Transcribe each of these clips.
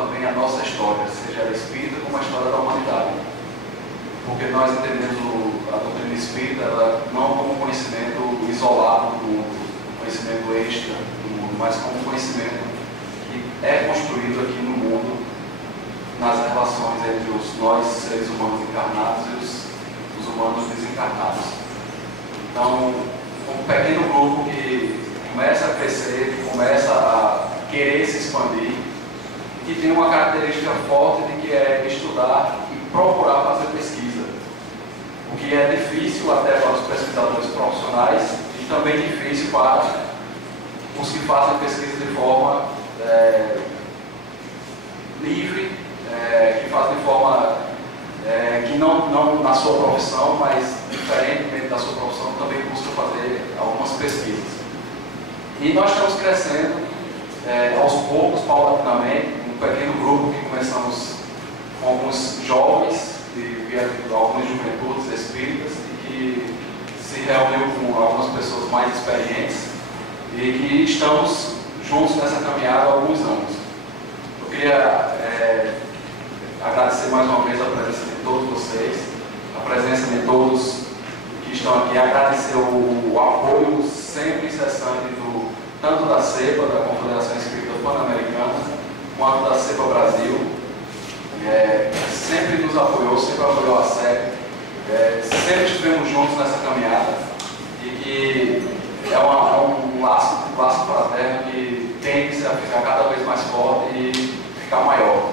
também a nossa história, seja ela espírita como a história da humanidade. Porque nós entendemos a doutrina espírita ela não como conhecimento isolado do mundo, conhecimento extra do mundo, mas como conhecimento que é construído aqui no mundo, nas relações entre nós, seres humanos encarnados, e os humanos desencarnados. Então, um pequeno grupo que começa a crescer, que começa a querer se expandir, que tem uma característica forte de que é estudar e procurar fazer pesquisa, o que é difícil até para os pesquisadores profissionais e também difícil para os que fazem pesquisa de forma livre, que fazem de forma que não na sua profissão, mas diferentemente da sua profissão, também busca fazer algumas pesquisas. E nós estamos crescendo aos poucos, paulatinamente, um pequeno grupo que começamos com alguns jovens, algumas juventudes espíritas, e que se reuniu com algumas pessoas mais experientes e que estamos juntos nessa caminhada há alguns anos. Eu queria agradecer mais uma vez a presença de todos vocês, a presença de todos que estão aqui, agradecer o apoio sempre incessante tanto da CEPA, da Confederação Espírita Pan-Americana, quanto da CEPA Brasil, sempre nos apoiou, sempre apoiou a CEP, sempre estivemos juntos nessa caminhada e que é um laço fraterno que tende a ficar cada vez mais forte e ficar maior.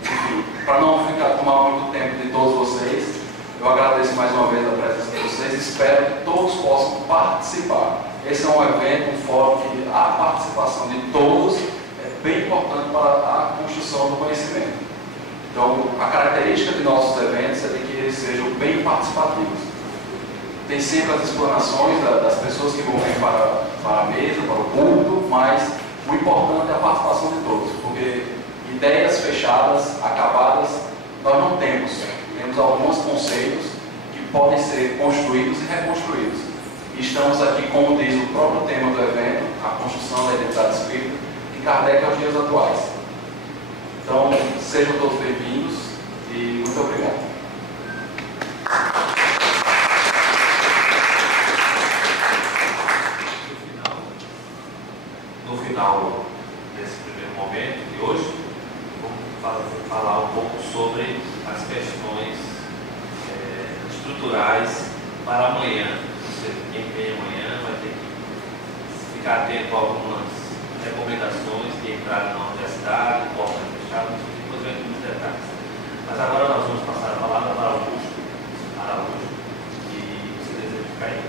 Enfim, para não tomar muito tempo de todos vocês, eu agradeço mais uma vez a presença de vocês e espero que todos possam participar. Esse é um evento, um fórum que a participação de todos é bem importante para a construção do conhecimento. Então, a característica de nossos eventos é de que eles sejam bem participativos. Tem sempre as explanações das pessoas que vão vir para a mesa, para o público, mas o importante é a participação de todos, porque ideias fechadas, acabadas, nós não temos. Temos alguns conceitos que podem ser construídos e reconstruídos. E estamos aqui, como diz o próprio tema do evento, a construção da identidade espírita, de Kardec aos dias atuais. Então, sejam todos bem-vindos e muito obrigado. No final desse primeiro momento de hoje, vamos falar um pouco sobre as questões estruturais para amanhã. Ou seja, quem vem amanhã vai ter que ficar atento a algumas recomendações de entrada na universidade, portas fechadas, depois vem muitos detalhes. Mas agora nós vamos passar a palavra para Augusto, e você deseja ficar aí.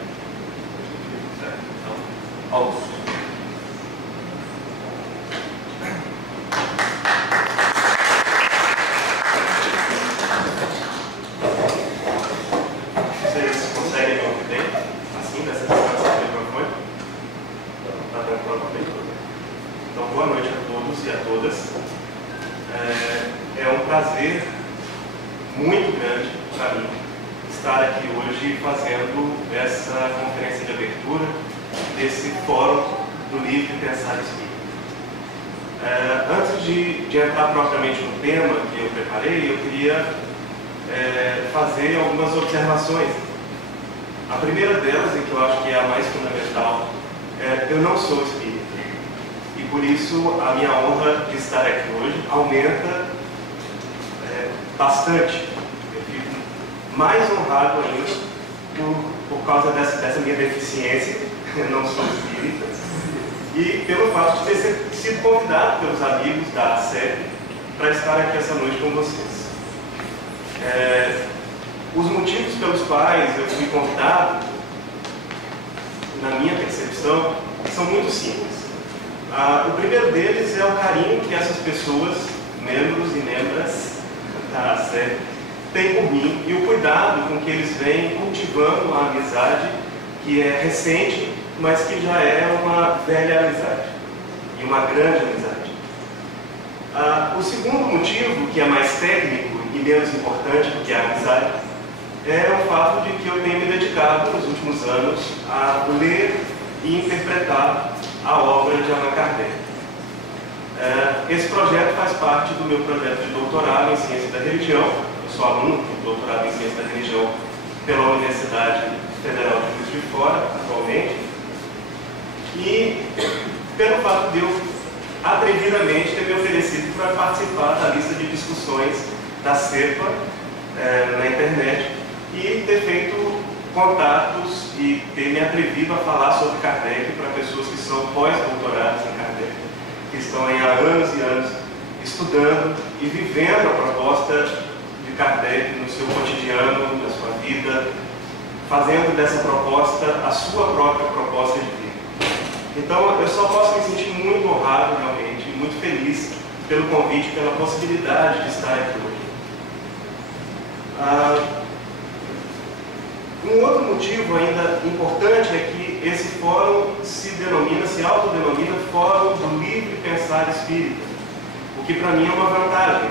Certo? Então, Augusto. Fazendo essa conferência de abertura desse fórum do Livre Pensar Espírita. Antes de entrar propriamente no tema que eu preparei, eu queria fazer algumas observações. A primeira delas, e que eu acho que é a mais fundamental, eu não sou espírita. E por isso a minha honra de estar aqui hoje aumenta bastante. Eu fico mais honrado ainda por causa dessa minha deficiência, eu não sou espírita, e pelo fato de ter sido convidado pelos amigos da SEP para estar aqui essa noite com vocês. Os motivos pelos quais eu fui convidado, na minha percepção, são muito simples. O primeiro deles é o carinho que essas pessoas, membros e membras da SEP, tem por mim e o cuidado com que eles vêm cultivando uma amizade que é recente, mas que já é uma velha amizade e uma grande amizade. O segundo motivo, que é mais técnico e menos importante do que a amizade, é o fato de que eu tenho me dedicado nos últimos anos a ler e interpretar a obra de Allan Kardec. Esse projeto faz parte do meu projeto de doutorado em Ciência da Religião. Eu sou aluno do doutorado em Ciência da Religião pela Universidade Federal de Juiz de Fora, atualmente. E pelo fato de eu atrevidamente ter me oferecido para participar da lista de discussões da CEPA na internet e ter feito contatos e ter me atrevido a falar sobre Kardec para pessoas que são pós-doutorados em Kardec, que estão aí há anos e anos estudando e vivendo a proposta de Kardec no seu cotidiano, na sua vida, fazendo dessa proposta a sua própria proposta de vida. Então, eu só posso me sentir muito honrado, realmente, muito feliz pelo convite, pela possibilidade de estar aqui hoje. Um outro motivo ainda importante é que esse fórum se autodenomina Fórum do Livre Pensar Espírita, o que para mim é uma vantagem,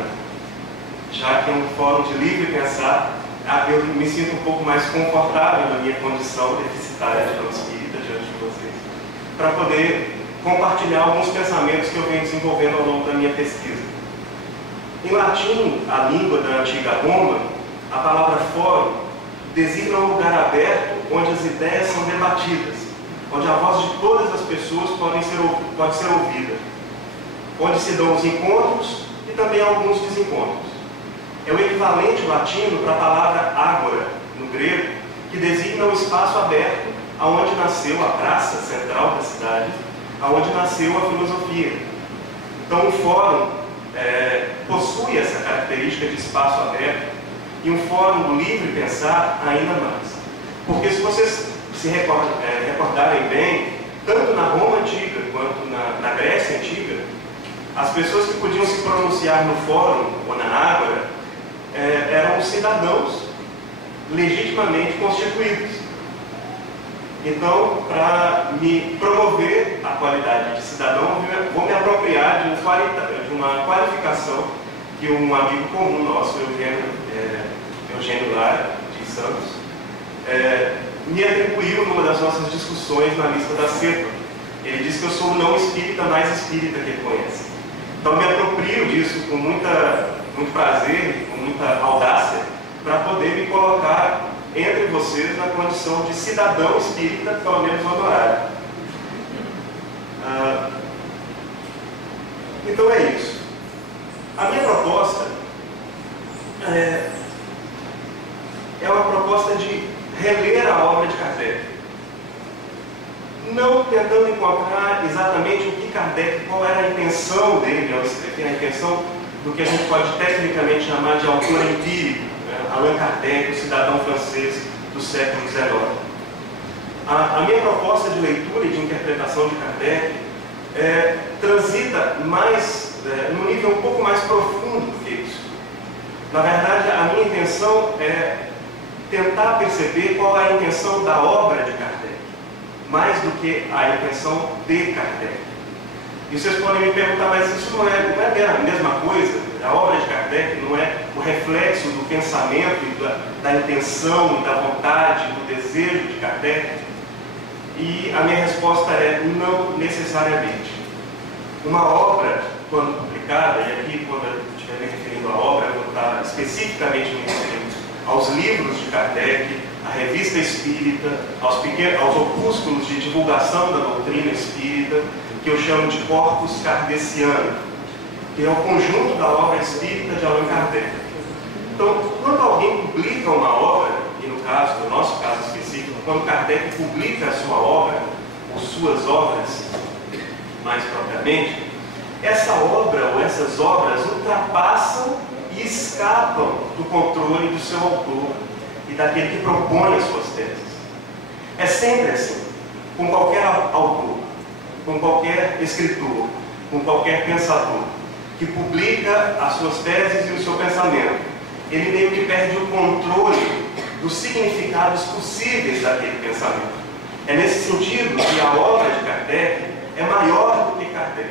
já que é um fórum de livre pensar, eu me sinto um pouco mais confortável na minha condição deficitária de não espírita diante de vocês, para poder compartilhar alguns pensamentos que eu venho desenvolvendo ao longo da minha pesquisa. Em latim, a língua da antiga Roma, a palavra fórum designa um lugar aberto onde as ideias são debatidas, onde a voz de todas as pessoas pode ser ouvida, onde se dão os encontros e também alguns desencontros. É o equivalente latino para a palavra ágora, no grego, que designa um espaço aberto aonde nasceu a praça central da cidade, aonde nasceu a filosofia. Então, o fórum possui essa característica de espaço aberto e um fórum do livre pensar ainda mais. Porque se vocês se recordarem bem, tanto na Roma Antiga quanto na Grécia Antiga, as pessoas que podiam se pronunciar no fórum ou na ágora eram cidadãos legitimamente constituídos. Então, para me promover a qualidade de cidadão, vou me apropriar de uma qualificação que um amigo comum nosso, Eugênio Lara, de Santos, me atribuiu numa das nossas discussões na lista da CEPA. Ele disse que eu sou o não espírita mais espírita que ele conhece. Então, me aproprio disso com muito prazer, com muita audácia, para poder me colocar entre vocês na condição de cidadão espírita, pelo menos honorário. Então é isso. A minha proposta é uma proposta de reler a obra de Kardec, não tentando encontrar exatamente o que Kardec, qual era a intenção dele ao escrever, a intenção do que a gente pode tecnicamente chamar de autor empírico, Allan Kardec, o cidadão francês do século XIX. A minha proposta de leitura e de interpretação de Kardec transita mais, num nível um pouco mais profundo do que isso. Na verdade, a minha intenção é tentar perceber qual é a intenção da obra de Kardec, mais do que a intenção de Kardec. E vocês podem me perguntar, mas isso não é a mesma coisa? A obra de Kardec não é o reflexo do pensamento e da intenção, da vontade, do desejo de Kardec? E a minha resposta é não necessariamente. Uma obra, quando publicada, e aqui quando eu estiver me referindo à obra, eu vou estar especificamente me referindo aos livros de Kardec, à Revista Espírita, aos opúsculos de divulgação da doutrina espírita, que eu chamo de corpus kardeciano, que é o conjunto da obra espírita de Allan Kardec. Então, quando alguém publica uma obra, e no nosso caso específico, quando Kardec publica a sua obra, ou suas obras, mais propriamente, essa obra ou essas obras ultrapassam e escapam do controle do seu autor e daquele que propõe as suas teses. É sempre assim, com qualquer autor, com qualquer escritor, com qualquer pensador, que publica as suas teses e o seu pensamento. Ele meio que perde o controle dos significados possíveis daquele pensamento. É nesse sentido que a obra de Kardec é maior do que Kardec,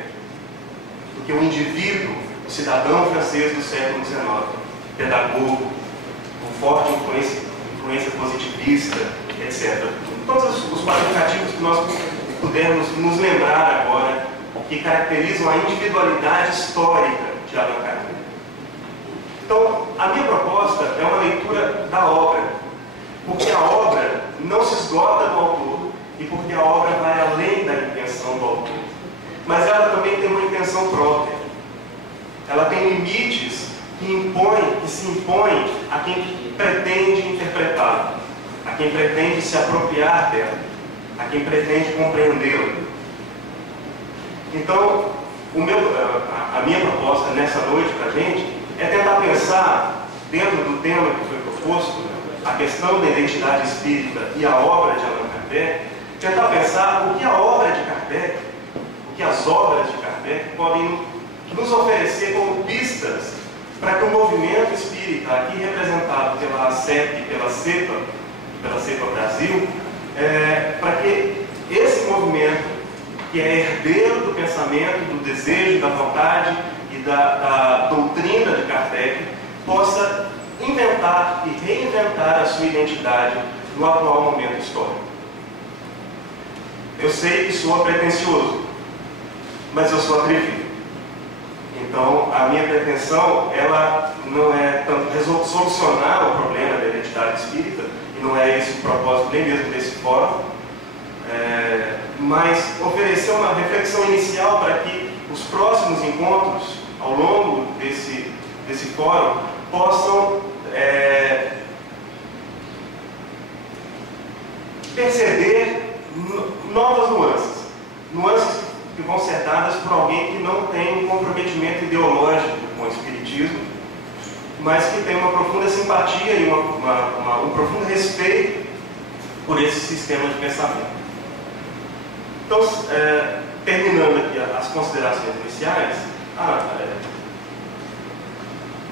do que o indivíduo, o cidadão francês do século XIX, pedagogo, com forte influência positivista, etc. Todos os qualificativos que nós pudermos nos lembrar agora que caracterizam a individualidade histórica de Allan Kardec. Então, a minha proposta é uma leitura da obra, porque a obra não se esgota do autor e porque a obra vai além da intenção do autor. Mas ela também tem uma intenção própria. Ela tem limites que se impõem a quem pretende interpretá-la, a quem pretende se apropriar dela, a quem pretende compreendê-la. Então, a minha proposta nessa noite para a gente é tentar pensar, dentro do tema que foi proposto, a questão da identidade espírita e a obra de Allan Kardec, tentar pensar o que a obra de Kardec, o que as obras de Kardec podem nos oferecer como pistas para que o movimento espírita, aqui representado pela ACEP e pela CEPA Brasil, para que esse movimento, que é herdeiro do pensamento, do desejo, da vontade e da doutrina de Kardec, possa inventar e reinventar a sua identidade no atual momento histórico. Eu sei que soa pretensioso, mas eu sou atrevido. Então, a minha pretensão, ela não é tanto solucionar o problema da identidade espírita, e não é esse o propósito nem mesmo desse fórum, mas oferecer uma reflexão inicial para que os próximos encontros, ao longo desse fórum, possam perceber novas nuances que vão ser dadas por alguém que não tem um comprometimento ideológico com o espiritismo, mas que tem uma profunda simpatia e um profundo respeito por esse sistema de pensamento. Então, terminando aqui as considerações iniciais,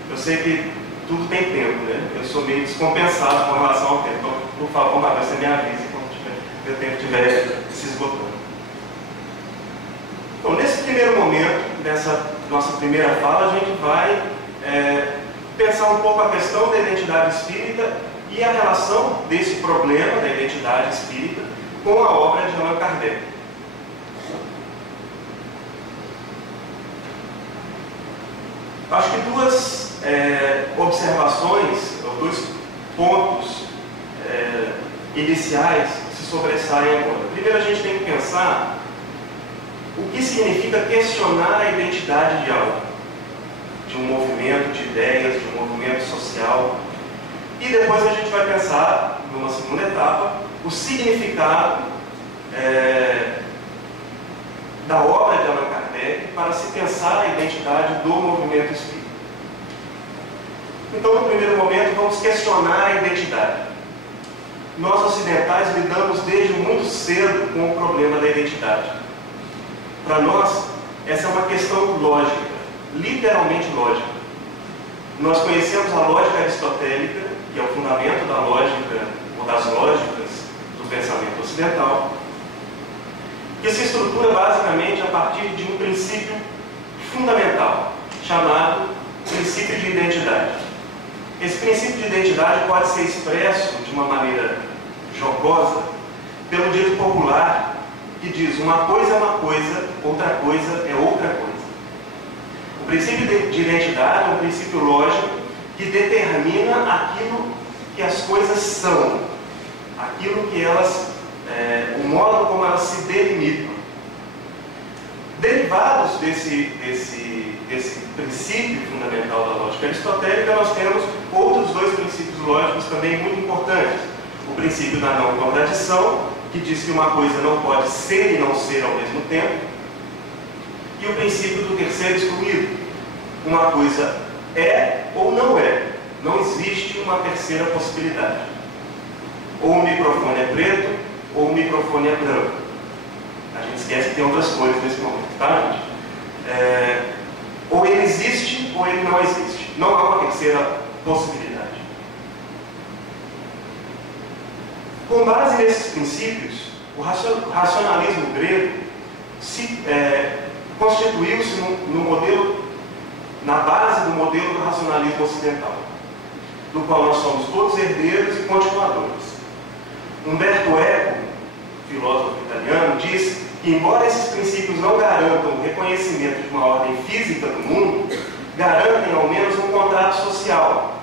eu sei que tudo tem tempo, né? Eu sou meio descompensado com relação ao tempo. Então, por favor, Matheus, você me avise quando meu tempo estiver se esgotando. Então, nesse primeiro momento, dessa nossa primeira fala, a gente vai pensar um pouco a questão da identidade espírita e a relação desse problema da identidade espírita com a obra de Allan Kardec. Acho que duas observações, ou dois pontos iniciais se sobressaem agora. Primeiro, a gente tem que pensar o que significa questionar a identidade de algo, de um movimento de ideias, de um movimento social. E depois a gente vai pensar, numa segunda etapa, o significado da obra de Allan Kardec para se pensar a identidade do movimento espírita. Então, no primeiro momento, vamos questionar a identidade. Nós ocidentais lidamos desde muito cedo com o problema da identidade. Para nós, essa é uma questão lógica, literalmente lógica. Nós conhecemos a lógica aristotélica, que é o fundamento da lógica, ou das lógicas do pensamento ocidental, que se estrutura basicamente a partir de um princípio fundamental, chamado princípio de identidade. Esse princípio de identidade pode ser expresso de uma maneira jocosa pelo dito popular que diz: uma coisa é uma coisa, outra coisa é outra coisa. O princípio de identidade é um princípio lógico que determina aquilo que as coisas são, aquilo que elas, o modo como elas se delimitam. Derivados desse princípio fundamental da lógica aristotélica, nós temos outros dois princípios lógicos também muito importantes. O princípio da não contradição, que diz que uma coisa não pode ser e não ser ao mesmo tempo, e o princípio do terceiro excluído. Uma coisa é ou não é. Não existe uma terceira possibilidade. Ou o microfone é preto, ou o microfone é branco. A gente esquece que tem outras cores nesse momento, tá, gente? Ou ele existe, ou ele não existe. Não há uma terceira possibilidade. Com base nesses princípios, o racionalismo grego constituiu-se no modelo, na base do modelo do racionalismo ocidental, do qual nós somos todos herdeiros e continuadores. Umberto Eco, filósofo italiano, diz que, embora esses princípios não garantam o reconhecimento de uma ordem física do mundo, garantem ao menos um contrato social.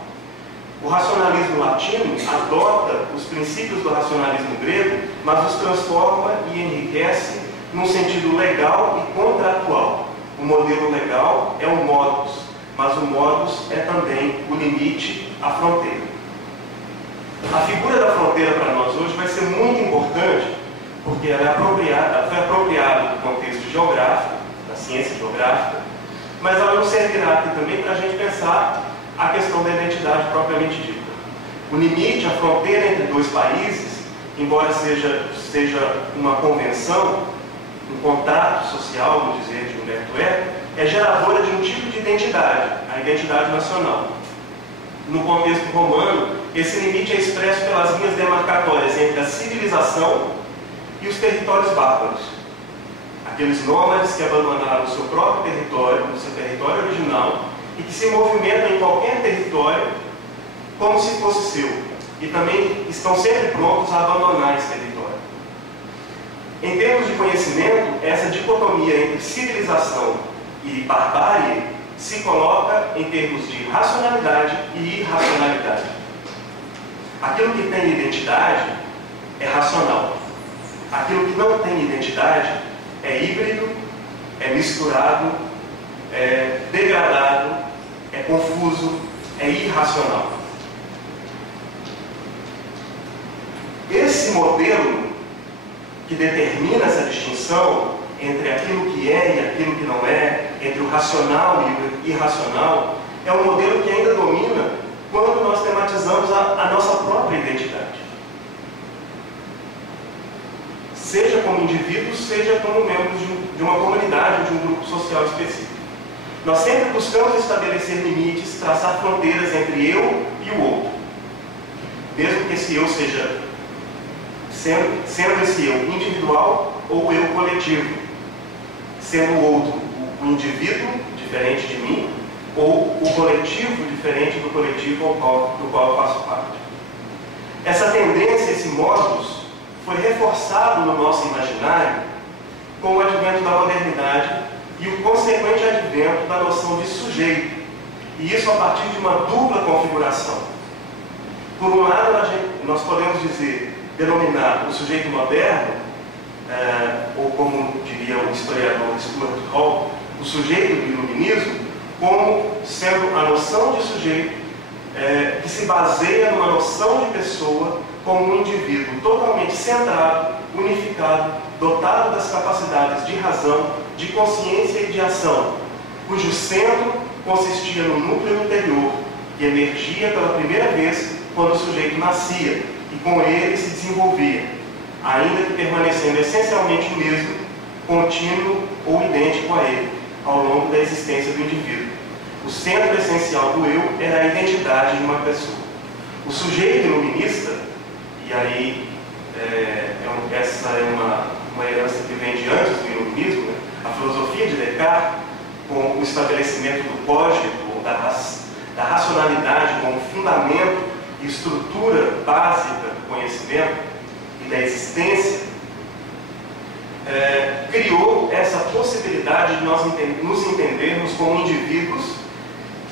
O racionalismo latino adota os princípios do racionalismo grego, mas os transforma e enriquece num sentido legal e contratual. O modelo legal é o modus, mas o modus é também o limite, a fronteira. A figura da fronteira para nós hoje vai ser muito importante, porque ela foi apropriada do contexto geográfico, da ciência geográfica, mas ela nos servirá aqui também para a gente pensar a questão da identidade propriamente dita. O limite, a fronteira entre dois países, embora seja uma convenção, um contrato social, no dizer de Humberto Eco, é geradora de um tipo de identidade, a identidade nacional. No contexto romano, esse limite é expresso pelas linhas demarcatórias entre a civilização e os territórios bárbaros. Aqueles nômades que abandonaram o seu próprio território, o seu território original, e que se movimentam em qualquer território como se fosse seu, e também estão sempre prontos a abandonar esse território. Em termos de conhecimento, essa dicotomia entre civilização e barbárie se coloca em termos de racionalidade e irracionalidade. Aquilo que tem identidade é racional. Aquilo que não tem identidade é híbrido, é misturado, é degradado, é confuso, é irracional. Esse modelo que determina essa distinção entre aquilo que é e aquilo que não é, entre o racional e o irracional, é um modelo que ainda domina quando nós tematizamos a nossa própria identidade. Seja como indivíduos, seja como membros de uma comunidade, de um grupo social específico. Nós sempre buscamos estabelecer limites, traçar fronteiras entre eu e o outro. Mesmo que esse eu seja, sendo esse eu individual ou eu coletivo. Sendo o outro o indivíduo, diferente de mim, ou o coletivo, diferente do coletivo do qual eu faço parte. Essa tendência, esse modus, foi reforçado no nosso imaginário com o advento da modernidade e o consequente advento da noção de sujeito, e isso a partir de uma dupla configuração. Por um lado, nós podemos denominar o sujeito moderno, ou como diria o historiador Stuart Hall, o sujeito do iluminismo, como sendo a noção de sujeito que se baseia numa noção de pessoa como um indivíduo totalmente centrado, unificado, dotado das capacidades de razão, de consciência e de ação, cujo centro consistia no núcleo interior, que emergia pela primeira vez quando o sujeito nascia e com ele se desenvolvia, ainda que permanecendo essencialmente o mesmo, contínuo ou idêntico a ele, ao longo da existência do indivíduo. O centro essencial do eu era a identidade de uma pessoa. O sujeito iluminista, e aí essa é uma herança que vem de antes do iluminismo, né? A filosofia de Descartes, com o estabelecimento do cogito, da racionalidade como fundamento e estrutura básica do conhecimento e da existência, criou essa possibilidade de nós nos entendermos como indivíduos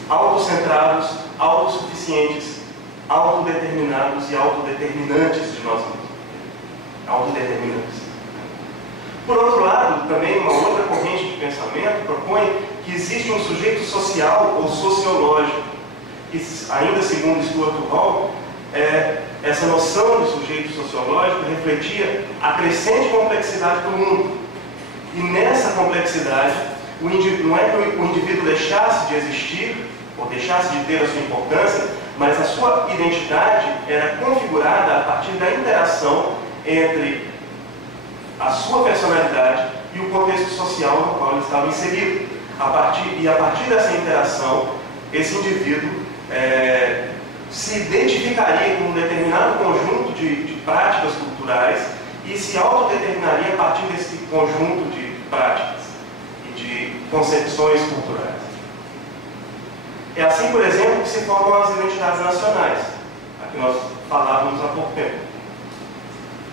autocentrados, autossuficientes, autodeterminados e autodeterminantes de nós mesmos. Autodeterminantes. Por outro lado, também uma outra corrente de pensamento propõe que existe um sujeito social ou sociológico. E, ainda segundo Stuart Hall, essa noção de sujeito sociológico refletia a crescente complexidade do mundo. E nessa complexidade, não é que o indivíduo deixasse de existir, ou deixasse de ter a sua importância, mas a sua identidade era configurada a partir da interação entre a sua personalidade e o contexto social no qual ele estava inserido. A partir dessa interação, esse indivíduo se identificaria com um determinado conjunto de práticas culturais e se autodeterminaria a partir desse conjunto de práticas e de concepções culturais. É assim, por exemplo, que se formam as identidades nacionais, a que nós falávamos há pouco tempo.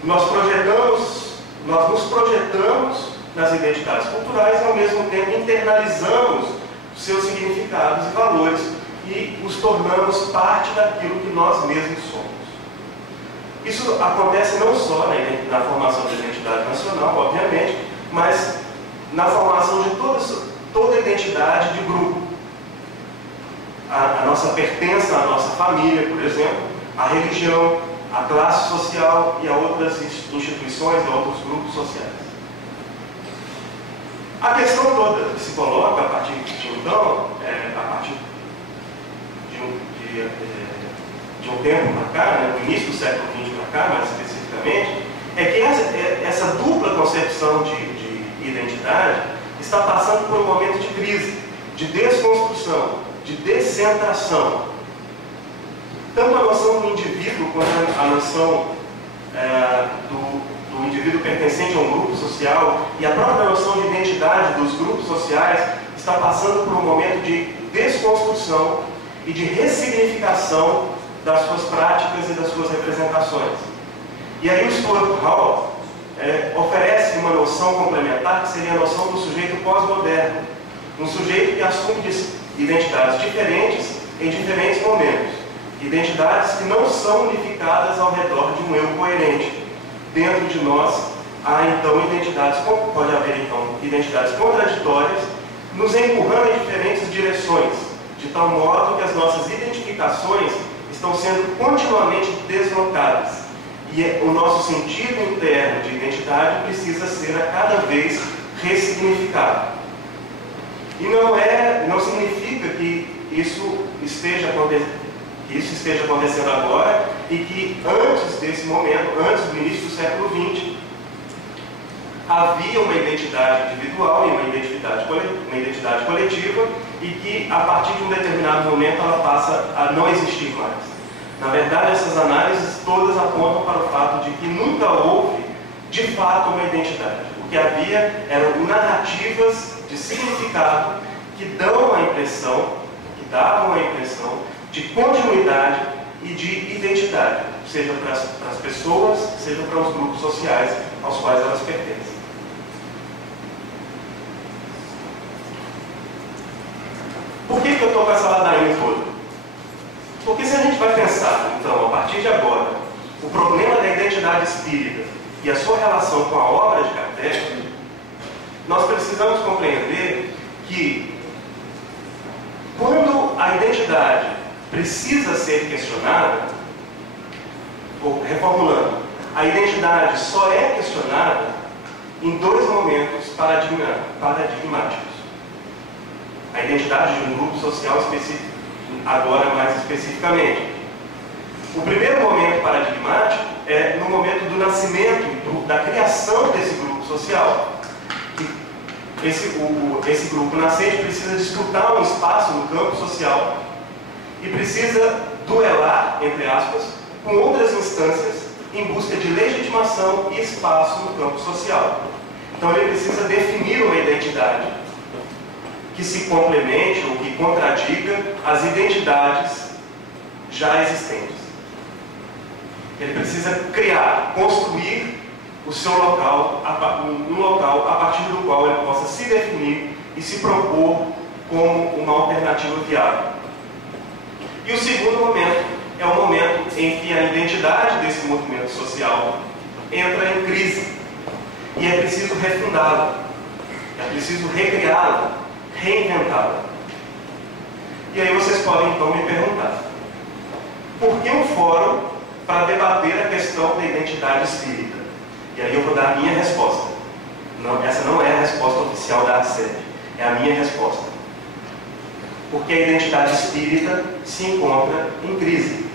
Nós projetamos nós nos projetamos nas identidades culturais e, ao mesmo tempo, internalizamos seus significados e valores e os tornamos parte daquilo que nós mesmos somos. Isso acontece não só na formação da identidade nacional, obviamente, mas na formação de toda identidade de grupo. A nossa pertença à nossa família, por exemplo, à religião, à classe social e a outras instituições, a outros grupos sociais. A questão toda que se coloca a partir de então, a partir de um tempo para cá, do início do século XX para cá, mais especificamente, é que essa dupla concepção de identidade está passando por um momento de crise, de desconstrução, de descentração. Tanto a noção do indivíduo quanto a noção do indivíduo pertencente a um grupo social e a própria noção de identidade dos grupos sociais está passando por um momento de desconstrução e de ressignificação das suas práticas e das suas representações. E aí o Stuart Hall oferece uma noção complementar que seria a noção do sujeito pós-moderno, um sujeito que assume identidades diferentes em diferentes momentos, identidades que não são unificadas ao redor de um eu coerente. Dentro de nós há então pode haver então identidades contraditórias, nos empurrando em diferentes direções, de tal modo que as nossas identificações estão sendo continuamente deslocadas. E o nosso sentido interno de identidade precisa ser a cada vez ressignificado. E não significa que isso esteja acontecendo agora e que antes desse momento, antes do início do século XX, havia uma identidade individual e uma identidade coletiva e que a partir de um determinado momento ela passa a não existir mais. Na verdade, essas análises todas apontam para o fato de que nunca houve, de fato, uma identidade. O que havia eram narrativas de significado que davam a impressão de continuidade e de identidade, seja para as pessoas, seja para os grupos sociais aos quais elas pertencem. Por que eu estou com essa ladainha toda? Porque se a gente vai pensar, então, a partir de agora, o problema da identidade espírita e a sua relação com a obra de Kardec, nós precisamos compreender que quando a identidade precisa ser questionada, ou reformulando, a identidade só é questionada em dois momentos paradigmáticos. A identidade de um grupo social específico, agora mais especificamente. O primeiro momento paradigmático é no momento do nascimento, da criação desse grupo social. Esse grupo nascente precisa disputar um espaço no campo social e precisa duelar, entre aspas, com outras instâncias em busca de legitimação e espaço no campo social. Então ele precisa definir uma identidade que se complemente ou que contradiga as identidades já existentes. Ele precisa criar, construir o seu local, um local a partir do qual ele possa se definir e se propor como uma alternativa viável. E o segundo momento é o momento em que a identidade desse movimento social entra em crise. E é preciso refundá-la, é preciso recriá-la, reinventá-la. E aí vocês podem então me perguntar: por que um fórum para debater a questão da identidade espírita? E aí eu vou dar a minha resposta. Essa não é a resposta oficial da ACEB, é a minha resposta. Porque a identidade espírita se encontra em crise.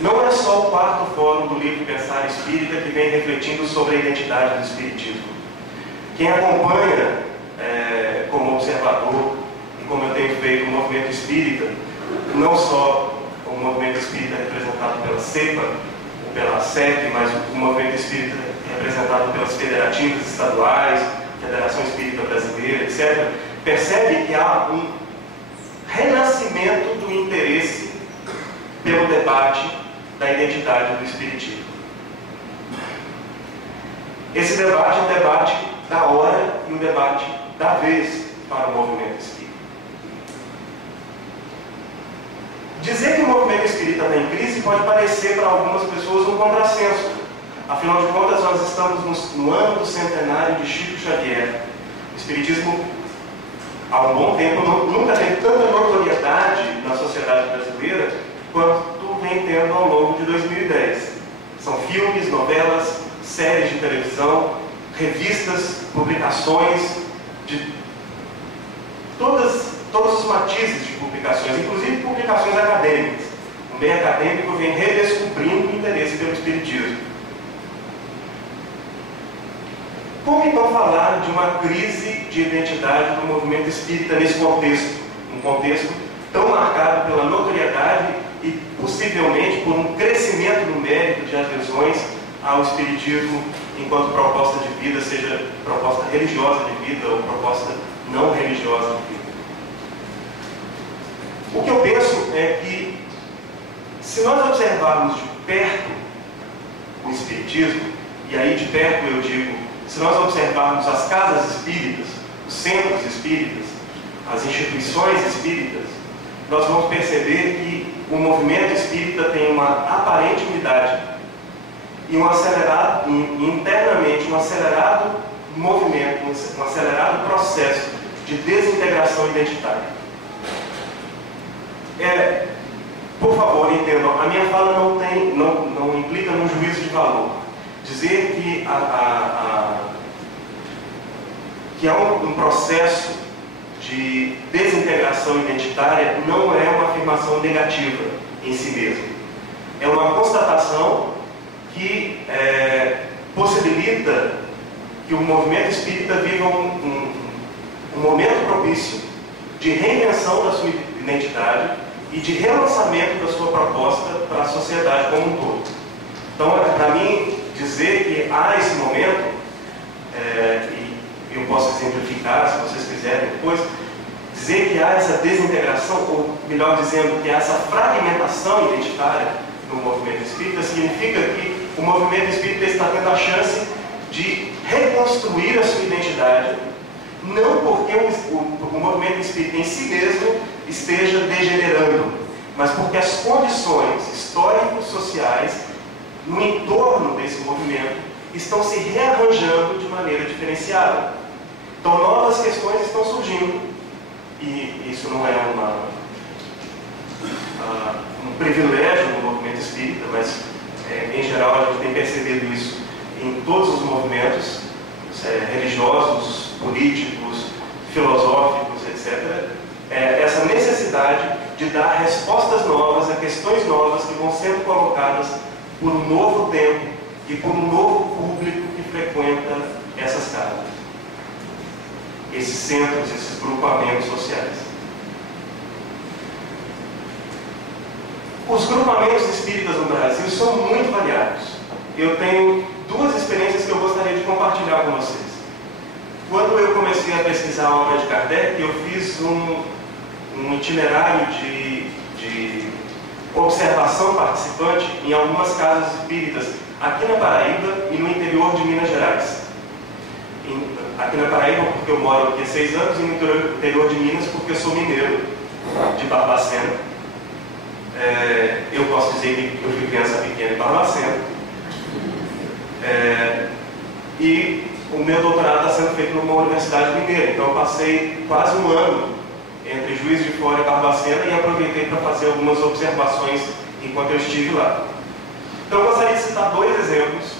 Não é só o quarto fórum do livro Pensar Espírita que vem refletindo sobre a identidade do espiritismo. Quem acompanha como observador, e como eu tenho feito o movimento espírita, não só o movimento espírita representado pela CEPA, ou pela CEP, mas o movimento espírita representado pelas federativas estaduais, Federação Espírita Brasileira, etc., percebe que há um renascimento do interesse pelo debate da identidade do espiritismo. Esse debate é um debate da hora e um debate da vez para o movimento espírita. Dizer que o movimento espírita está em crise pode parecer para algumas pessoas um contrassenso. Afinal de contas, nós estamos no ano do centenário de Chico Xavier. O espiritismo, há um bom tempo, nunca teve tanta notoriedade na sociedade brasileira quanto vem tendo ao longo de 2010. São filmes, novelas, séries de televisão, revistas, publicações, de todos os matizes de publicações, inclusive publicações acadêmicas. O meio acadêmico vem redescobrindo o interesse pelo espiritismo. Como então falar de uma crise de identidade do movimento espírita nesse contexto? Um contexto tão marcado pela notoriedade e possivelmente por um crescimento numérico de adesões ao espiritismo enquanto proposta de vida, seja proposta religiosa de vida ou proposta não religiosa de vida. O que eu penso é que, se nós observarmos de perto o espiritismo, e aí de perto eu digo, se nós observarmos as casas espíritas, os centros espíritas, as instituições espíritas, nós vamos perceber que o movimento espírita tem uma aparente unidade e internamente um acelerado movimento, um acelerado processo de desintegração identitária. Por favor, entendam, a minha fala não implica num juízo de valor. Dizer que há um processo de desintegração identitária não é uma afirmação negativa em si mesmo. É uma constatação que possibilita que o movimento espírita viva um momento propício de reinvenção da sua identidade e de relançamento da sua proposta para a sociedade como um todo. Então, para mim, dizer que há esse momento, e eu posso exemplificar, se vocês quiserem depois, dizer que há essa desintegração, ou melhor dizendo, que há essa fragmentação identitária no movimento espírita, significa que o movimento espírita está tendo a chance de reconstruir a sua identidade, não porque o movimento espírita em si mesmo esteja degenerando, mas porque as condições histórico-sociais no entorno desse movimento estão se rearranjando de maneira diferenciada. Então novas questões estão surgindo, e isso não é um privilégio do movimento espírita, mas em geral a gente tem percebido isso em todos os movimentos religiosos, políticos, filosóficos, etc. Essa necessidade de dar respostas novas a questões novas que vão sendo colocadas por um novo tempo e por um novo público que frequenta essas casas, esses centros, esses grupamentos sociais. Os grupamentos espíritas no Brasil são muito variados. Eu tenho duas experiências que eu gostaria de compartilhar com vocês. Quando eu comecei a pesquisar a obra de Kardec, eu fiz um itinerário de observação participante em algumas casas espíritas aqui na Paraíba e no interior de Minas Gerais. Aqui na Paraíba porque eu moro aqui há 6 anos e no interior de Minas porque eu sou mineiro de Barbacena. Eu posso dizer que eu fui criança pequena em Barbacena. E o meu doutorado está sendo feito numa universidade mineira, então eu passei quase um ano entre Juiz de Fora e Barbacena e aproveitei para fazer algumas observações enquanto eu estive lá. Então eu gostaria de citar 2 exemplos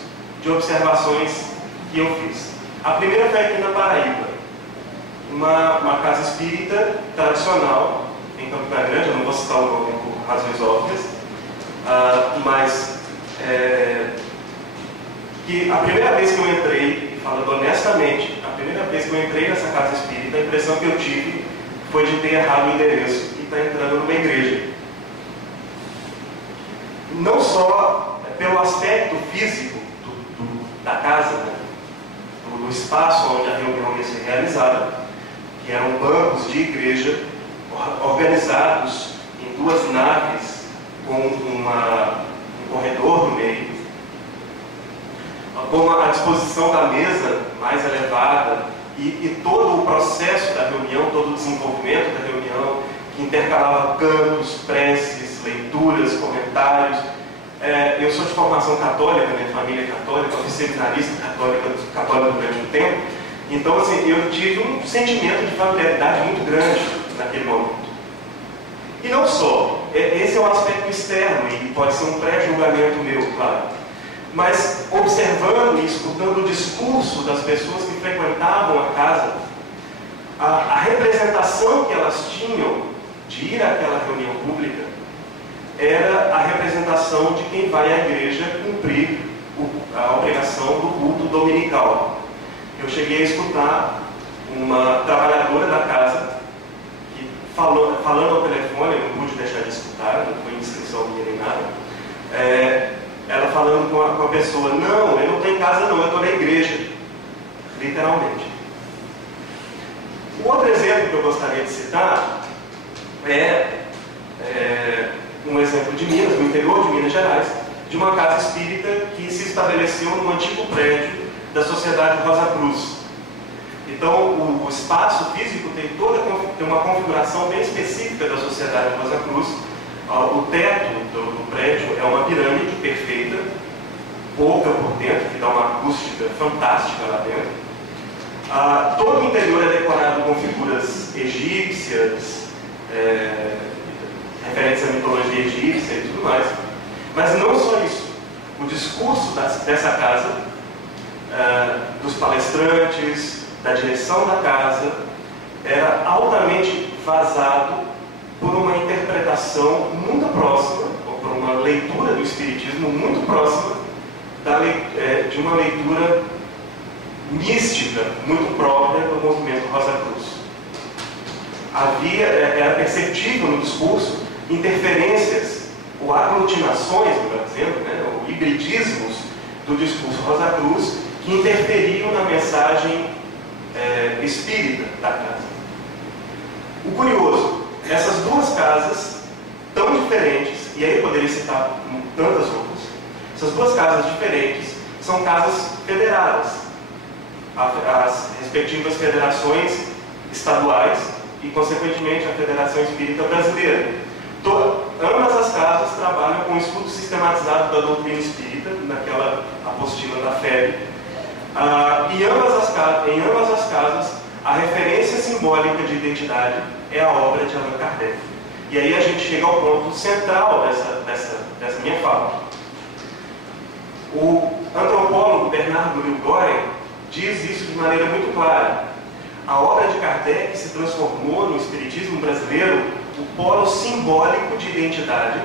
de observações que eu fiz. A primeira foi aqui na Paraíba, uma casa espírita tradicional em Campina Grande, eu não vou citar o nome por razões óbvias, mas que a primeira vez que eu entrei, falando honestamente, a primeira vez que eu entrei nessa casa espírita, a impressão que eu tive foi de ter errado o endereço e estar entrando numa igreja. Não só pelo aspecto físico da casa, né, do espaço onde a reunião ia ser realizada, que eram bancos de igreja organizados em 2 naves com um corredor no meio. como a disposição da mesa mais elevada e todo o processo da reunião, todo o desenvolvimento da reunião, que intercalava cantos, preces, leituras, comentários. Eu sou de formação católica, minha família é católica, eu fui seminarista católica durante um tempo, então assim, eu tive um sentimento de familiaridade muito grande naquele momento. E não só, esse é um aspecto externo e pode ser um pré-julgamento meu, claro, mas observando e escutando o discurso das pessoas que frequentavam a casa, a representação que elas tinham de ir àquela reunião pública era a representação de quem vai à igreja cumprir a obrigação do culto dominical. Eu cheguei a escutar uma trabalhadora da casa que, falando ao telefone, eu não pude deixar de escutar, não foi inscrição minha nem nada, ela falando com a pessoa: não, eu não estou em casa não, eu estou na igreja, literalmente. O outro exemplo que eu gostaria de citar um exemplo de Minas, no interior de Minas Gerais, de uma casa espírita que se estabeleceu no antigo prédio da Sociedade Rosa Cruz. Então, o espaço físico tem uma configuração bem específica da Sociedade Rosa Cruz. O teto do prédio é uma pirâmide perfeita, oca por dentro, que dá uma acústica fantástica lá dentro. Todo o interior é decorado com figuras egípcias, referentes à mitologia egípcia e tudo mais. Mas não só isso. O discurso dessa casa, dos palestrantes, da direção da casa, era altamente vazado por uma interpretação muito próxima, ou por uma leitura do Espiritismo muito próxima de uma leitura mística muito própria do movimento Rosa Cruz. Era perceptível no discurso interferências ou aglutinações, melhor dizendo, ou hibridismos do discurso Rosa Cruz que interferiam na mensagem espírita da casa. O curioso, essas duas casas tão diferentes, e aí eu poderia citar tantas outras, essas duas casas diferentes são casas federadas, as respectivas federações estaduais e, consequentemente, a Federação Espírita Brasileira. Ambas as casas trabalham com o estudo sistematizado da doutrina espírita, naquela apostila da FEB. Em ambas as casas, a referência simbólica de identidade é a obra de Allan Kardec. E aí a gente chega ao ponto central dessa minha fala. O antropólogo Bernardo Goren diz isso de maneira muito clara. A obra de Kardec se transformou no espiritismo brasileiro o polo simbólico de identidade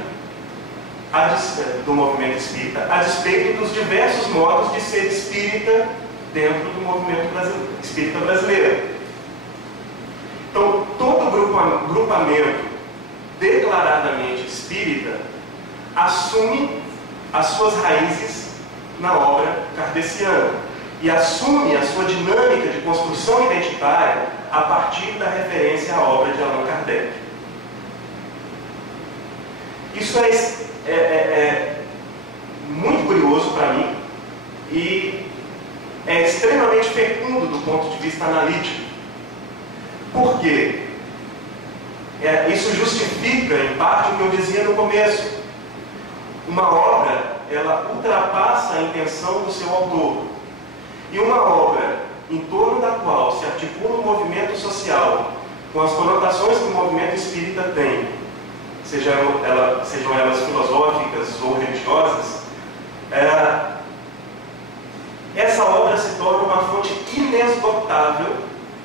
do movimento espírita, a despeito dos diversos modos de ser espírita dentro do movimento espírita brasileiro. Então, todo grupamento declaradamente espírita assume as suas raízes na obra kardeciana e assume a sua dinâmica de construção identitária a partir da referência à obra de Allan Kardec. Isso é muito curioso para mim e é extremamente fecundo do ponto de vista analítico. Por quê? Isso justifica, em parte, o que eu dizia no começo. Uma obra, ela ultrapassa a intenção do seu autor. E uma obra em torno da qual se articula um movimento social com as conotações que o movimento espírita tem, sejam elas filosóficas ou religiosas, essa obra se torna uma fonte inesgotável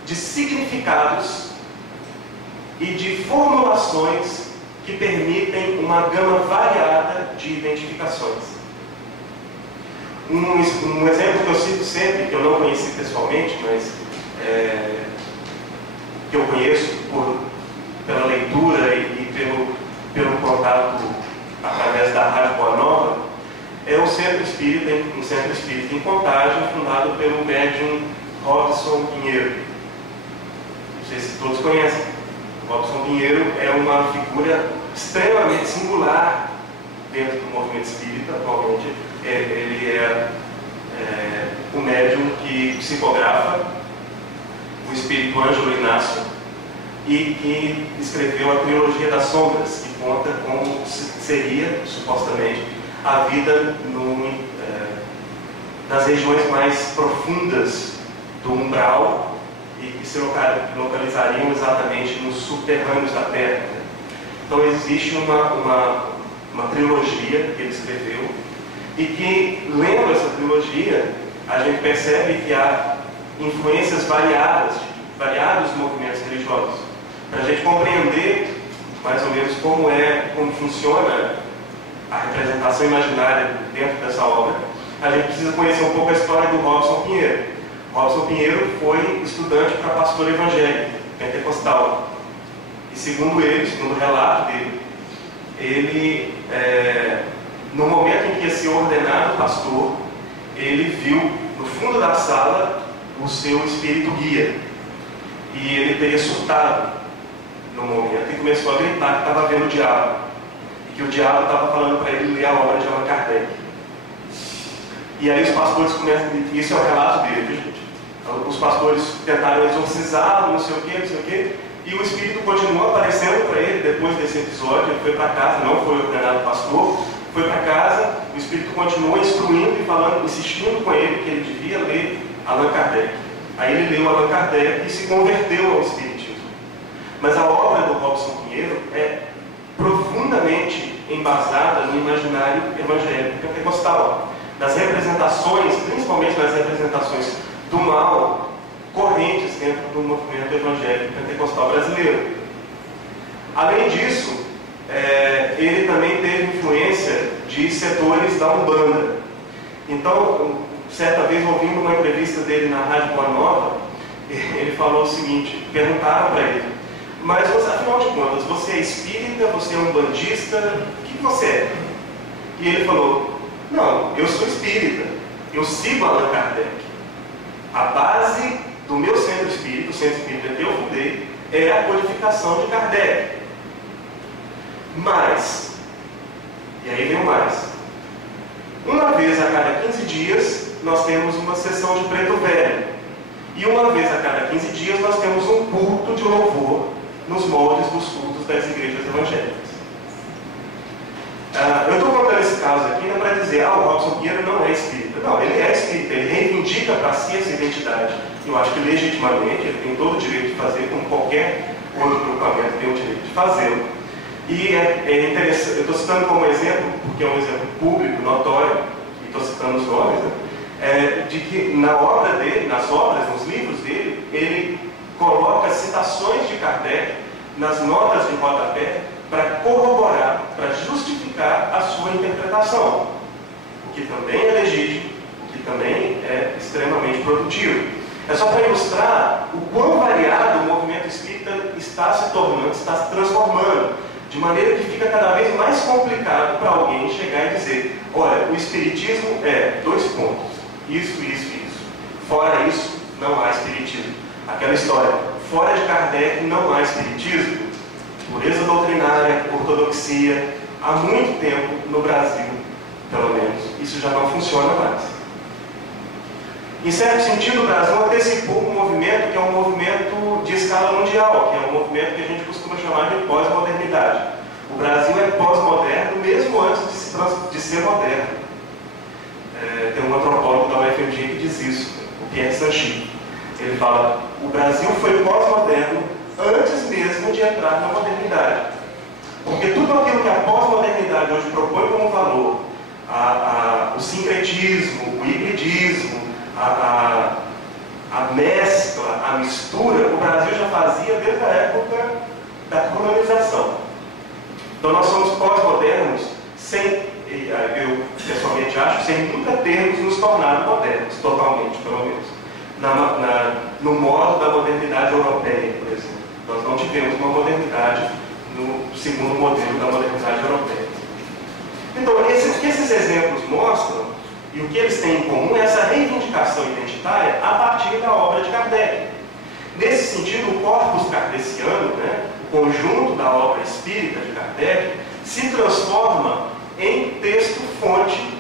de significados e de formulações que permitem uma gama variada de identificações. Um exemplo que eu cito sempre, que eu não conheci pessoalmente, mas que eu conheço pela leitura e pelo contato através da Rádio Boa Nova, é um centro espírita em Contagem, fundado pelo médium Robson Pinheiro. Não sei se todos conhecem. O Robson Pinheiro é uma figura extremamente singular dentro do movimento espírita atualmente. Ele é o médium que psicografa, o espírito Ângelo Inácio, e que escreveu a trilogia das sombras, que conta como seria, supostamente, a vida nas regiões mais profundas do umbral e que se localizariam exatamente nos subterrâneos da Terra. Então existe uma trilogia que ele escreveu e que, lendo essa trilogia, a gente percebe que há influências variadas de variados movimentos religiosos. Para a gente compreender mais ou menos como funciona a representação imaginária dentro dessa obra, a gente precisa conhecer um pouco a história do Robson Pinheiro. Robson Pinheiro foi estudante para pastor evangélico, pentecostal. E segundo o relato dele, ele, no momento em que ia ser ordenado pastor, ele viu no fundo da sala o seu espírito guia. E ele teria surtado no momento e começou a gritar que estava vendo o diabo. E que o diabo estava falando para ele ler a obra de Allan Kardec. E aí os pastores começam, isso é o relato dele, viu, gente? Os pastores tentaram exorcizá-lo, não sei o quê, e o espírito continuou aparecendo para ele depois desse episódio. Ele foi para casa, não foi ordenado pastor, foi para casa, o espírito continuou instruindo e falando, insistindo com ele que ele devia ler Allan Kardec. Aí ele leu Allan Kardec e se converteu ao espiritismo. Mas a obra do Robson Pinheiro é profundamente embasada no imaginário evangélico pentecostal, nas representações, principalmente nas representações do mal correntes dentro do movimento evangélico pentecostal brasileiro. Além disso, ele também teve influência de setores da Umbanda. Então, certa vez, ouvindo uma entrevista dele na Rádio Boa Nova, ele falou o seguinte, perguntaram para ele: mas você, afinal de contas, você é espírita, você é umbandista, o que você é? E ele falou: não, eu sou espírita, eu sigo Allan Kardec. A base do meu centro espírita, o centro espírita que eu fundei, é a codificação de Kardec. Mas, e aí vem o mais, uma vez a cada 15 dias nós temos uma sessão de preto velho, e uma vez a cada 15 dias nós temos um culto de louvor nos moldes dos cultos das igrejas evangélicas. Eu estou contando esse caso aqui não para dizer, o Robson Pinheiro não é espírita. Não, ele é espírita, ele reivindica para si essa identidade. Eu acho que legitimamente ele tem todo o direito de fazer, como qualquer outro grupamento tem o direito de fazê-lo. E é interessante, eu estou citando como exemplo, porque é um exemplo público, notório, e estou citando os nomes, né, de que na obra dele, nas obras, nos livros dele, ele coloca citações de Kardec nas notas de rodapé para corroborar, para justificar a sua interpretação, o que também é legítimo, o que também é extremamente produtivo. É só para ilustrar o quão variado o movimento espírita está se tornando, está se transformando, de maneira que fica cada vez mais complicado para alguém chegar e dizer: olha, o espiritismo é 2 pontos, isso, isso, isso. Fora isso, não há espiritismo. Aquela história, fora de Kardec não há espiritismo. Pureza doutrinária, ortodoxia, há muito tempo no Brasil, pelo menos, isso já não funciona mais. Em certo sentido, o Brasil antecipou um movimento que é um movimento de escala mundial, que é um movimento que a gente costuma chamar de pós-modernidade. O Brasil é pós-moderno mesmo antes de ser moderno. Tem um antropólogo da UFMG que diz isso, o Pierre Sanchis. Ele fala: o Brasil foi pós-moderno antes mesmo de entrar na modernidade. Porque tudo aquilo que a pós-modernidade hoje propõe como valor, o sincretismo, o hibridismo, a mescla, a mistura, o Brasil já fazia desde a época da colonização. Então nós somos pós-modernos sem, eu pessoalmente acho, sem nunca termos nos tornado modernos, totalmente, pelo menos. No modo da modernidade europeia, por exemplo. Nós não tivemos uma modernidade no segundo modelo da modernidade europeia. Então, o que esses exemplos mostram, e o que eles têm em comum, é essa reivindicação identitária a partir da obra de Kardec. Nesse sentido, o corpus kardeciano, né, o conjunto da obra espírita de Kardec, se transforma em texto-fonte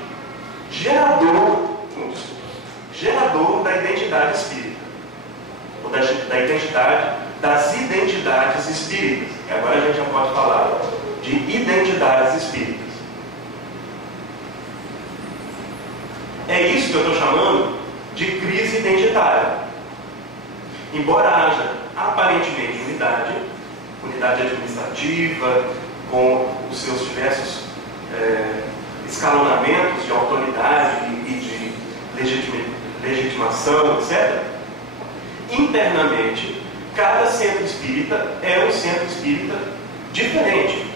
gerador, gerador da identidade espírita, ou da identidade, das identidades espíritas. E agora a gente já pode falar de identidades espíritas. É isso que eu estou chamando de crise identitária. Embora haja aparentemente unidade administrativa, com os seus diversos escalonamentos de autoridade e de legitimação, etc., internamente, cada centro espírita é um centro espírita diferente.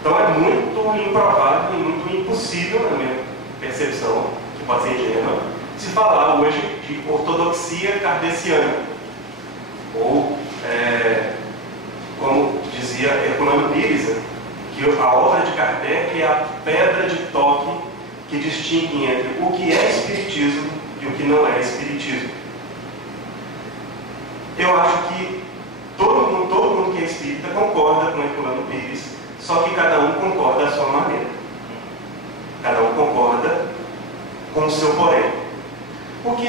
Então é muito improvável e muito impossível, na minha percepção, que pode ser ingênua, se falar hoje de ortodoxia kardeciana. Ou, como dizia Herculano Pires, que a obra de Kardec é a pedra de toque que distingue entre o que é espiritismo e o que não é espiritismo. Eu acho que todo mundo que é espírita concorda com Herculano Pires, só que cada um concorda à sua maneira. Cada um concorda com o seu porém. Porque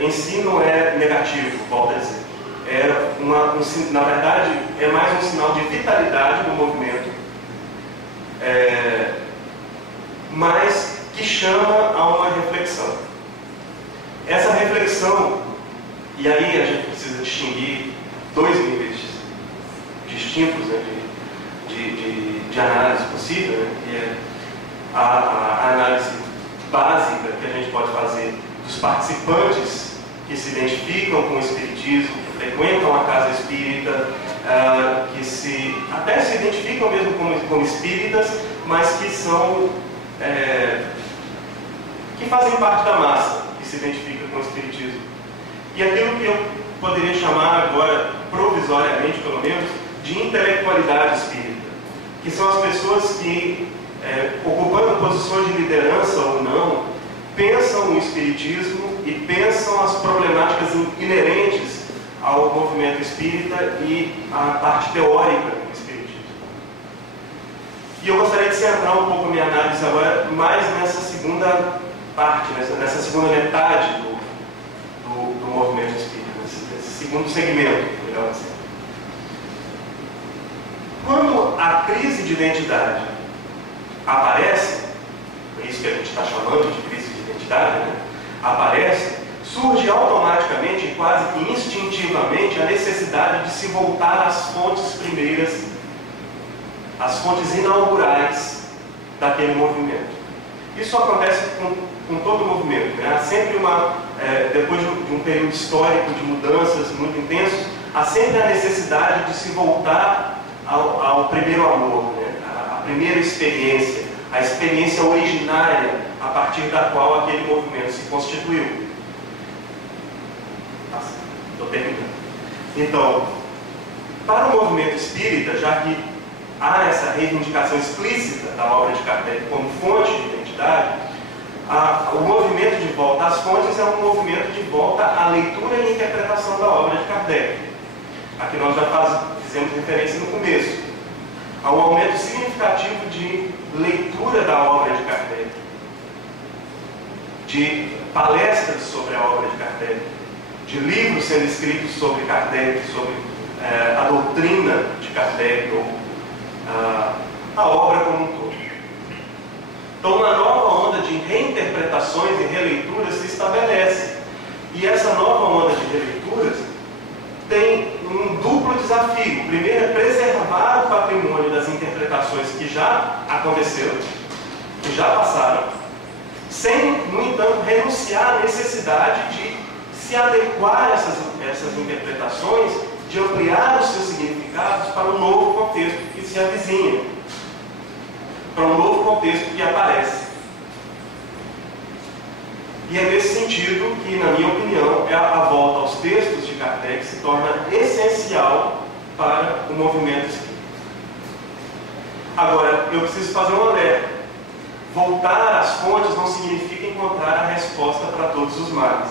ensino é negativo, volto a dizer. Na verdade, é mais um sinal de vitalidade do movimento, mas que chama a uma reflexão. Essa reflexão, e aí a gente precisa distinguir dois níveis distintos, né, de análise possível, né, que é a análise básica que a gente pode fazer dos participantes que se identificam com o espiritismo, que frequentam a casa espírita, que até se identificam mesmo como espíritas, mas que são que fazem parte da massa que se identifica com o espiritismo. E aquilo que eu poderia chamar agora, provisoriamente pelo menos, de intelectualidade espírita, que são as pessoas que, ocupando posições de liderança ou não, pensam no espiritismo e pensam as problemáticas inerentes ao movimento espírita e à parte teórica do espiritismo. E eu gostaria de centrar um pouco a minha análise agora mais nessa segunda parte, nessa segunda metade do movimento espírita, nesse segundo segmento, melhor dizer. Quando a crise de identidade aparece, é isso que a gente está chamando de crise de identidade, né? Aparece, surge automaticamente, quase que instintivamente, a necessidade de se voltar às fontes primeiras, às fontes inaugurais daquele movimento. Isso acontece com todo o movimento, né? Há sempre depois de um período histórico de mudanças muito intensos, há sempre a necessidade de se voltar ao primeiro amor, né? A primeira experiência, a experiência originária a partir da qual aquele movimento se constituiu. Estou terminando. Então, para o movimento espírita, já que há essa reivindicação explícita da obra de Kardec como fonte de identidade, o movimento de volta às fontes é um movimento de volta à leitura e interpretação da obra de Kardec. Aqui nós já fizemos referência no começo. Há um aumento significativo de leitura da obra de Kardec, de palestras sobre a obra de Kardec, de livros sendo escritos sobre Kardec, sobre a doutrina de Kardec, ou a obra como um todo. Então, uma nova onda de reinterpretações e releituras se estabelece. E essa nova onda de releituras tem um duplo desafio. O primeiro é preservar o patrimônio das interpretações que já aconteceram, que já passaram, sem, no entanto, renunciar à necessidade de se adequar a essas interpretações, de ampliar os seus significados para um novo contexto que se avizinha, para um novo contexto que aparece. E é nesse sentido que, na minha opinião, a volta aos textos de Kardec se torna essencial para o movimento espírita. Agora, eu preciso fazer um alerta. Voltar às fontes não significa encontrar a resposta para todos os males.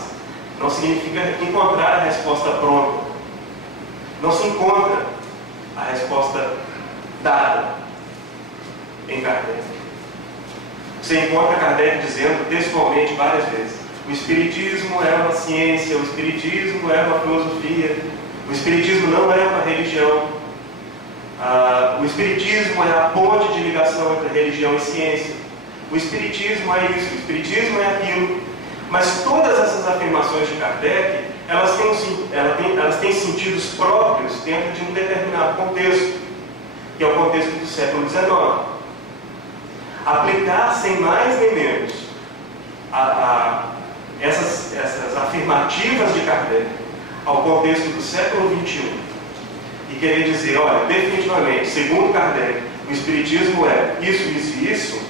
Não significa encontrar a resposta pronta. Não se encontra a resposta dada em Kardec. Você encontra Kardec dizendo textualmente várias vezes: o Espiritismo é uma ciência, o Espiritismo é uma filosofia, o Espiritismo não é uma religião, o Espiritismo é a ponte de ligação entre religião e ciência, o Espiritismo é isso, o Espiritismo é aquilo. Mas todas essas afirmações de Kardec, elas têm sentidos próprios dentro de um determinado contexto, que é o contexto do século XIX. Aplicar sem mais nem menos essas afirmativas de Kardec ao contexto do século XXI e querer dizer, olha, definitivamente, segundo Kardec, o Espiritismo é isso, isso e isso,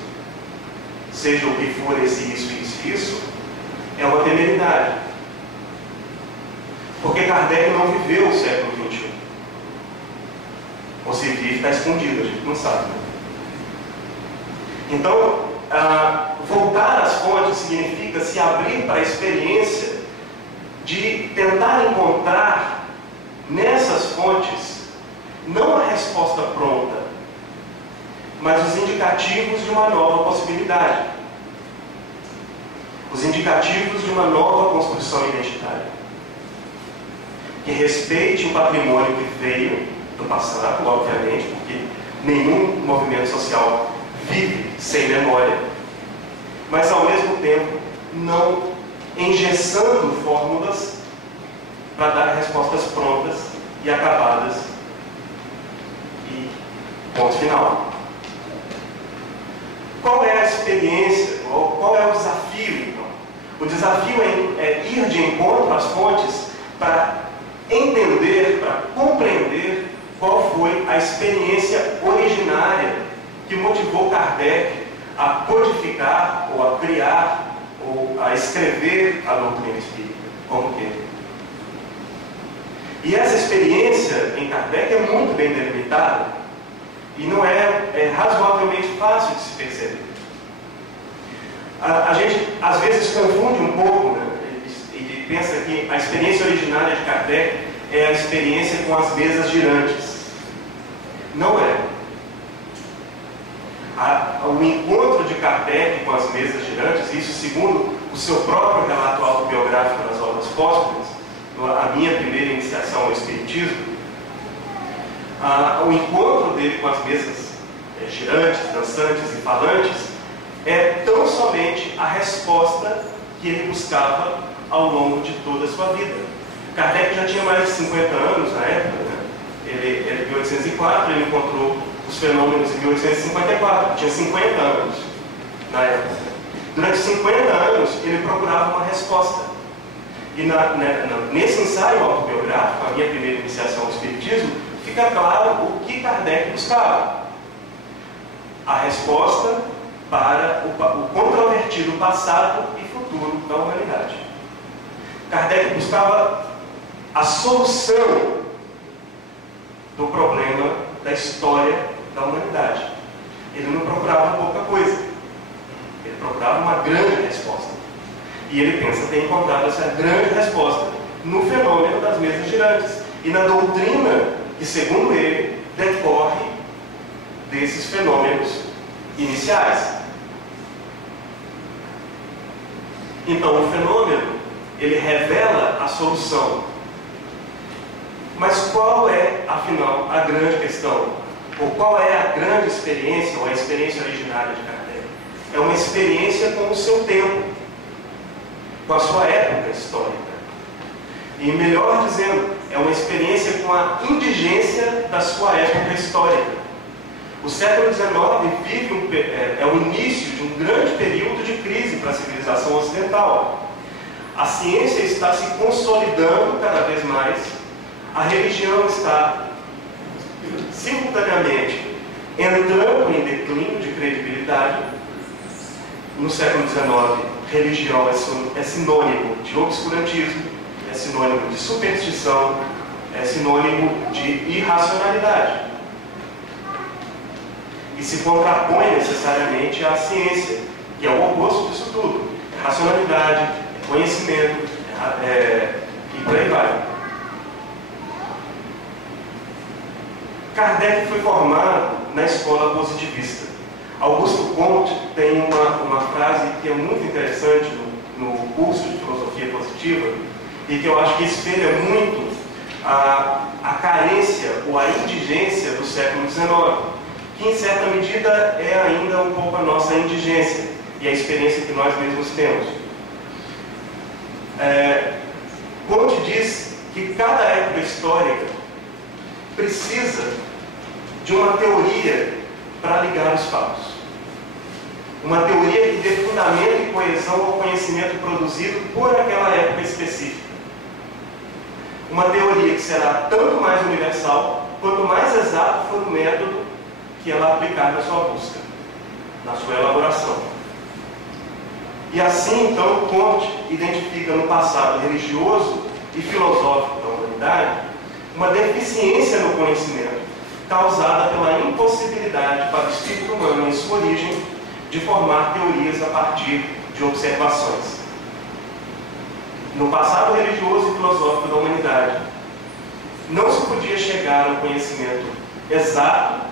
seja o que for esse isso, isso e isso, é uma temeridade. Porque Kardec não viveu o século XXI. Ou se vive, está escondido, a gente não sabe. Então, voltar às fontes significa se abrir para a experiência de tentar encontrar nessas fontes não a resposta pronta, mas os indicativos de uma nova possibilidade, os indicativos de uma nova construção identitária, que respeite o patrimônio que veio do passado, obviamente, porque nenhum movimento social vive sem memória, mas ao mesmo tempo não engessando fórmulas para dar respostas prontas e acabadas e ponto final. Qual é a experiência, qual é o desafio então? O desafio é ir de encontro às fontes para entender, para compreender qual foi a experiência originária que motivou Kardec a codificar, ou a criar, ou a escrever a doutrina espírita, como que. E essa experiência em Kardec é muito bem delimitada e não é razoavelmente fácil de se perceber. A gente às vezes confunde um pouco, né, e pensa que a experiência originária de Kardec é a experiência com as mesas girantes. Não é. O encontro de Kardec com as mesas girantes, isso segundo o seu próprio relato autobiográfico nas obras póstumas, a minha primeira iniciação ao Espiritismo, o encontro dele com as mesas girantes, dançantes e falantes é tão somente a resposta que ele buscava ao longo de toda a sua vida. Kardec já tinha mais de 50 anos na época, né? Ele é de 1804, ele encontrou os fenômenos em 1854, tinha 50 anos na época. Durante 50 anos ele procurava uma resposta. E nesse ensaio autobiográfico, a minha primeira iniciação ao Espiritismo, fica claro o que Kardec buscava. A resposta para o controvertido passado e futuro da humanidade. Kardec buscava a solução do problema da história da humanidade. Ele não procurava pouca coisa. Ele procurava uma grande resposta. E ele pensa ter encontrado essa grande resposta no fenômeno das mesas girantes e na doutrina que, segundo ele, decorre desses fenômenos iniciais. Então, o fenômeno, ele revela a solução. Mas qual é, afinal, a grande questão? Ou qual é a grande experiência, ou a experiência originária de Kardec? É uma experiência com o seu tempo, com a sua época histórica. E, melhor dizendo, é uma experiência com a indigência da sua época histórica. O século XIX vive é o início de um grande período de crise para a civilização ocidental. A ciência está se consolidando cada vez mais, a religião está simultaneamente entrando em declínio de credibilidade. No século XIX, religião é sinônimo de obscurantismo, é sinônimo de superstição, é sinônimo de irracionalidade. E se contrapõe necessariamente à ciência, que é o oposto disso tudo. É racionalidade, é conhecimento, e por aí vai. Kardec foi formado na escola positivista. Augusto Comte tem uma frase que é muito interessante no curso de Filosofia Positiva e que eu acho que espelha muito a carência ou a indigência do século XIX, que em certa medida é ainda um pouco a nossa indigência e a experiência que nós mesmos temos. Comte diz que cada época histórica precisa de uma teoria para ligar os fatos. Uma teoria que dê fundamento e coesão ao conhecimento produzido por aquela época específica. Uma teoria que será tanto mais universal, quanto mais exato for o método que ela aplicar na sua busca, na sua elaboração. E assim, então, Comte identifica no passado religioso e filosófico da humanidade uma deficiência no conhecimento, causada pela impossibilidade para o espírito humano, em sua origem, de formar teorias a partir de observações. No passado religioso e filosófico da humanidade, não se podia chegar ao conhecimento exato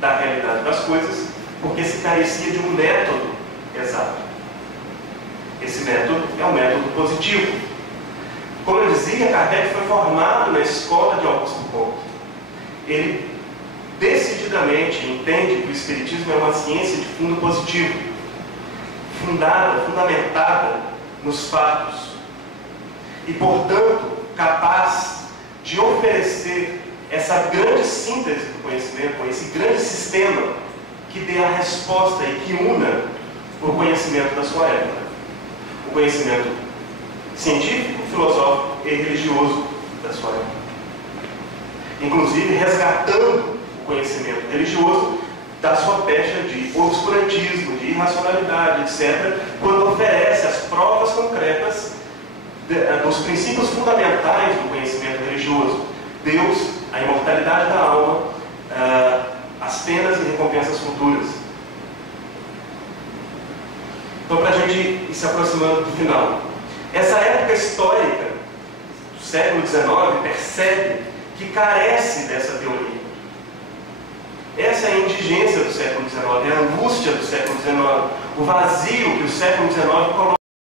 da realidade das coisas, porque se carecia de um método exato. Esse método é o método positivo. Como eu dizia, Kardec foi formado na escola de Augusto Comte. Ele decididamente entende que o Espiritismo é uma ciência de fundo positivo, fundamentada nos fatos, e, portanto, capaz de oferecer essa grande síntese do conhecimento, esse grande sistema que dê a resposta e que una o conhecimento da sua época. O conhecimento científico, filosófico e religioso da sua época. Inclusive resgatando o conhecimento religioso da sua pecha de obscurantismo, de irracionalidade, etc., quando oferece as provas concretas dos princípios fundamentais do conhecimento religioso: Deus, a imortalidade da alma, as penas e recompensas futuras. Então, para a gente ir se aproximando do final, essa época histórica do século XIX percebe que carece dessa teoria. Essa é a indigência do século XIX, é a angústia do século XIX, o vazio que o século XIX coloca